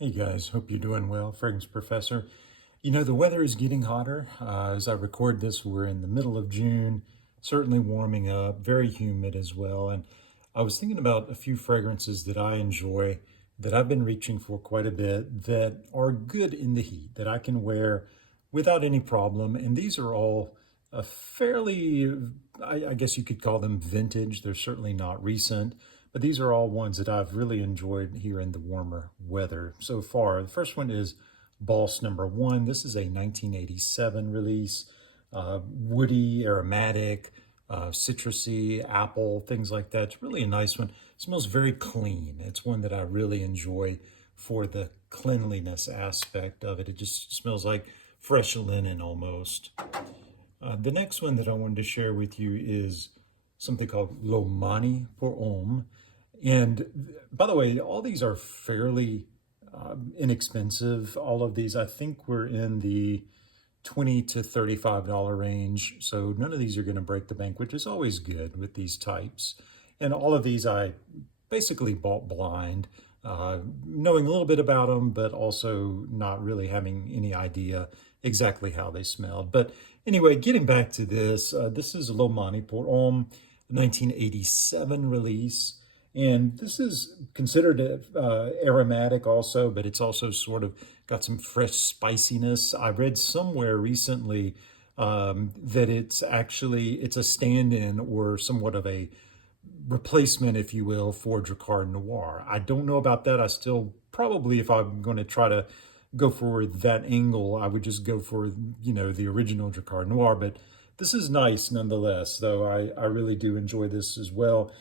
Hey guys, hope you're doing well. Fragrance Professor. You know, the weather is getting hotter. As I record this, we're in the middle of June, certainly warming up, very humid as well. And I was thinking about a few fragrances that I enjoy that I've been reaching for quite a bit that are good in the heat, that I can wear without any problem. And these are all fairly, I guess you could call them vintage. They're certainly not recent. But these are all ones that I've really enjoyed here in the warmer weather so far. The first one is Boss Number One. This is a 1987 release. Woody, aromatic, citrusy, apple, things like that. It's really a nice one. It smells very clean. It's one that I really enjoy for the cleanliness aspect of it. It just smells like fresh linen almost. The next one that I wanted to share with you is something called Lomani pour Homme. And by the way, all these are fairly inexpensive. All of these, I think we're in the $20 to $35 range. So none of these are going to break the bank, which is always good with these types. And all of these I basically bought blind, knowing a little bit about them, but also not really having any idea exactly how they smelled. But anyway, getting back to this, this is Lomani pour Homme, 1987 release. And this is considered aromatic also, but it's also sort of got some fresh spiciness. I read somewhere recently that it's a stand-in or somewhat of a replacement, if you will, for Drakkar Noir. I don't know about that. I still probably, if I'm going to try to go for that angle, I would just go for, the original Drakkar Noir. But this is nice nonetheless, though. I really do enjoy this as well.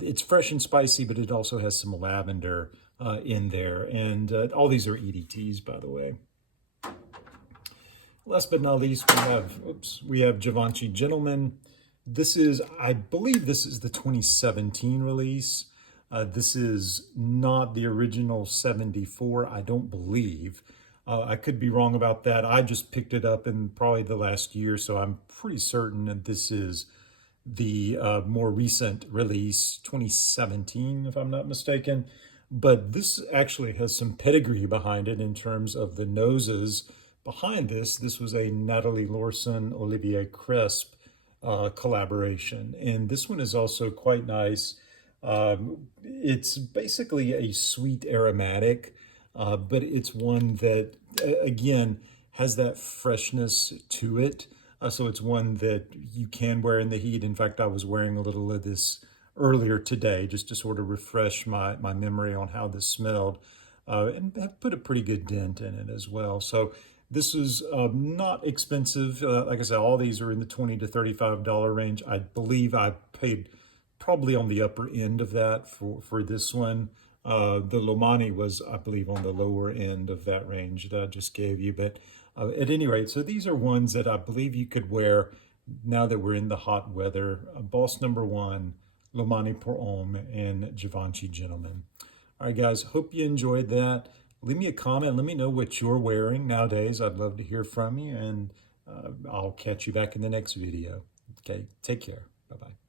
It's fresh and spicy, but it also has some lavender in there. And all these are EDTs, by the way. Last but not least, we have Givenchy Gentleman. This is, I believe this is the 2017 release. This is not the original 74, I don't believe. I could be wrong about that. I just picked it up in probably the last year, so I'm pretty certain that this is the more recent release, 2017, if I'm not mistaken. But this actually has some pedigree behind it in terms of the noses behind this. This was a Natalie Lorson, Olivier Cresp collaboration. And this one is also quite nice. It's basically a sweet aromatic, but it's one that, again, has that freshness to it. So it's one that you can wear in the heat. In fact, I was wearing a little of this earlier today just to sort of refresh my memory on how this smelled, and have put a pretty good dent in it as well. So this is not expensive. Like I said, all these are in the $20 to $35 range. I believe I paid probably on the upper end of that for this one. The Lomani was, I believe, on the lower end of that range that I just gave you. But at any rate, so these are ones that I believe you could wear now that we're in the hot weather. Boss Number One, Lomani pour Homme, and Givenchy Gentleman. All right, guys, hope you enjoyed that. Leave me a comment. Let me know what you're wearing nowadays. I'd love to hear from you, and I'll catch you back in the next video. Okay, take care. Bye-bye.